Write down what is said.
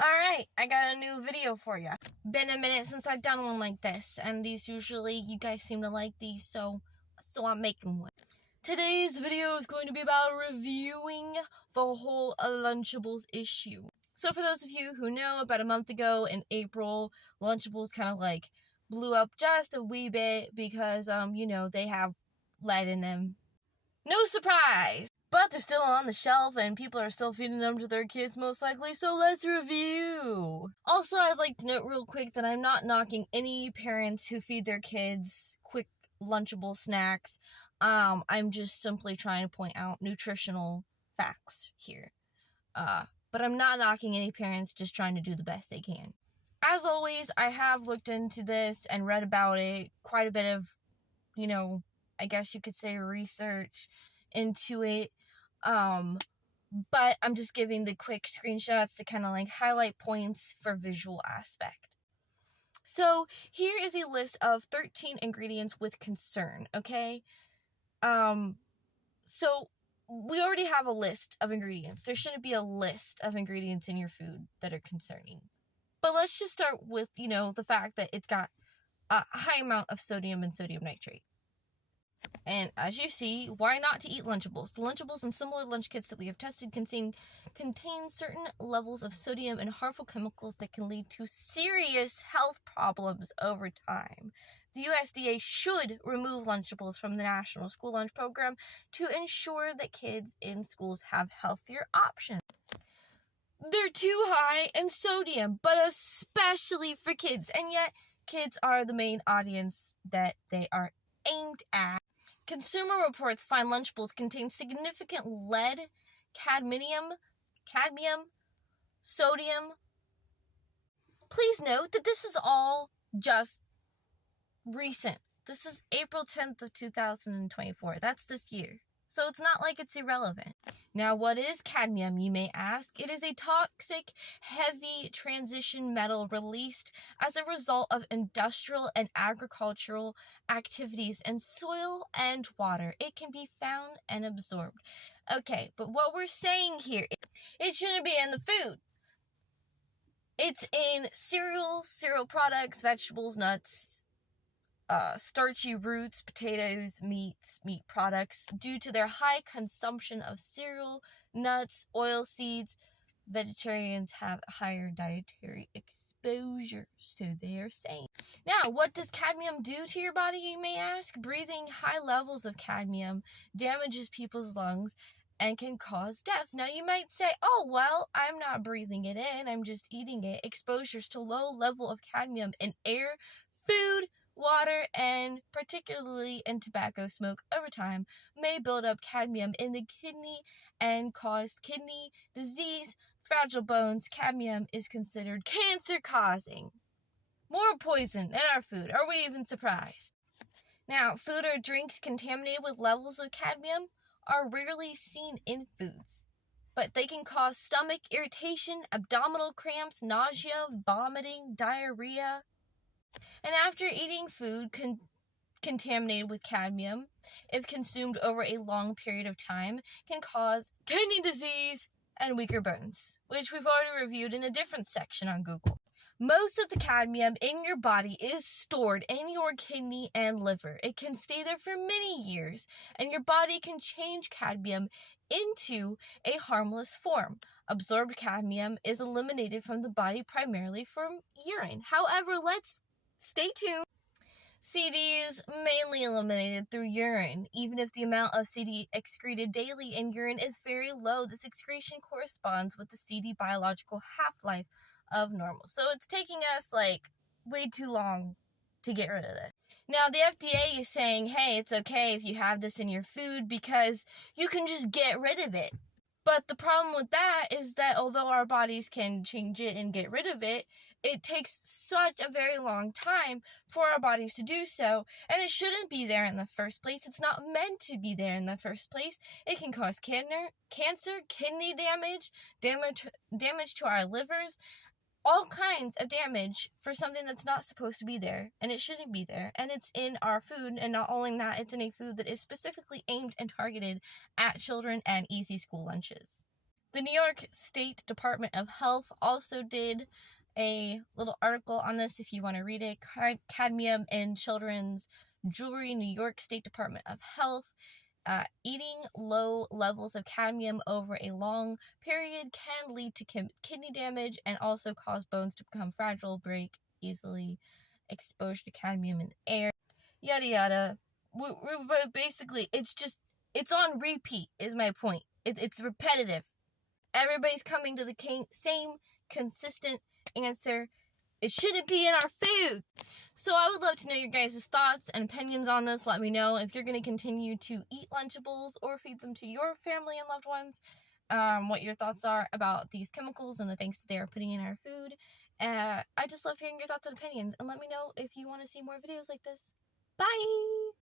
Alright, I got a new video for you. Been a minute since I've done one like this, and these usually, you guys seem to like these, so I'm making one. Today's video is going to be about reviewing the whole Lunchables issue. So for those of you who know, about a month ago in April, Lunchables kind of like blew up just a wee bit because, they have lead in them. No surprise! But they're still on the shelf and people are still feeding them to their kids most likely, so let's review! Also, I'd like to note real quick that I'm not knocking any parents who feed their kids quick Lunchable snacks. I'm just simply trying to point out nutritional facts here. But I'm not knocking any parents, just trying to do the best they can. As always, I have looked into this and read about it, quite a bit of, I guess you could say research into it. But I'm just giving the quick screenshots to kind of like highlight points for visual aspect. So here is a list of 13 ingredients with concern, okay? So we already have a list of ingredients. There shouldn't be a list of ingredients in your food that are concerning. But let's just start with, the fact that it's got a high amount of sodium and sodium nitrate. And as you see, why not to eat Lunchables? The Lunchables and similar lunch kits that we have tested contain certain levels of sodium and harmful chemicals that can lead to serious health problems over time. The USDA should remove Lunchables from the National School Lunch Program to ensure that kids in schools have healthier options. They're too high in sodium, but especially for kids, and yet kids are the main audience that they are aimed at. Consumer reports find Lunchables contain significant lead, cadmium, sodium. Please note that this is all just recent. This is April 10th of 2024. That's this year. So it's not like it's irrelevant. Now, what is cadmium, you may ask? It is a toxic, heavy transition metal released as a result of industrial and agricultural activities in soil and water. It can be found and absorbed. Okay, but what we're saying here, it shouldn't be in the food. It's in cereal products, vegetables, nuts, starchy roots, potatoes, meat products. Due to their high consumption of cereal, nuts, oil seeds, vegetarians have higher dietary exposure, so they are saying. Now, what does cadmium do to your body, you may ask? Breathing high levels of cadmium damages people's lungs and can cause death. Now, you might say, oh, well, I'm not breathing it in, I'm just eating it. Exposures to low level of cadmium in air, food, water, and particularly in tobacco smoke over time may build up cadmium in the kidney and cause kidney disease, fragile bones. Cadmium is considered cancer-causing. More poison in our food. Are we even surprised? Now, food or drinks contaminated with levels of cadmium are rarely seen in foods, but they can cause stomach irritation, abdominal cramps, nausea, vomiting, diarrhea. And after eating food contaminated with cadmium, if consumed over a long period of time, can cause kidney disease and weaker bones, which we've already reviewed in a different section on Google. Most of the cadmium in your body is stored in your kidney and liver. It can stay there for many years, and your body can change cadmium into a harmless form. Absorbed cadmium is eliminated from the body primarily from urine. However, let's stay tuned. CD is mainly eliminated through urine. Even if the amount of CD excreted daily in urine is very low, this excretion corresponds with the CD biological half-life of normal. So it's taking us way too long to get rid of this. Now, the FDA is saying, hey, it's okay if you have this in your food because you can just get rid of it. But the problem with that is that although our bodies can change it and get rid of it, it takes such a very long time for our bodies to do so, and it shouldn't be there in the first place. It's not meant to be there in the first place. It can cause cancer, kidney damage to our livers, all kinds of damage for something that's not supposed to be there, and it shouldn't be there, and it's in our food. And not only that, it's in a food that is specifically aimed and targeted at children and easy school lunches. The New York State Department of Health also did a little article on this if you want to read it. Cadmium in children's jewelry. New York State Department of Health. Eating low levels of cadmium over a long period can lead to kidney damage and also cause bones to become fragile, break easily. Exposure to cadmium in the air, yada yada. Basically, it's on repeat is my point. It's repetitive. Everybody's coming to the same consistent answer. It shouldn't be in our food. So I would love to know your guys' thoughts and opinions on this. Let me know if you're going to continue to eat Lunchables or feed them to your family and loved ones. What your thoughts are about these chemicals and the things that they are putting in our food. I just love hearing your thoughts and opinions. And let me know if you want to see more videos like this. Bye!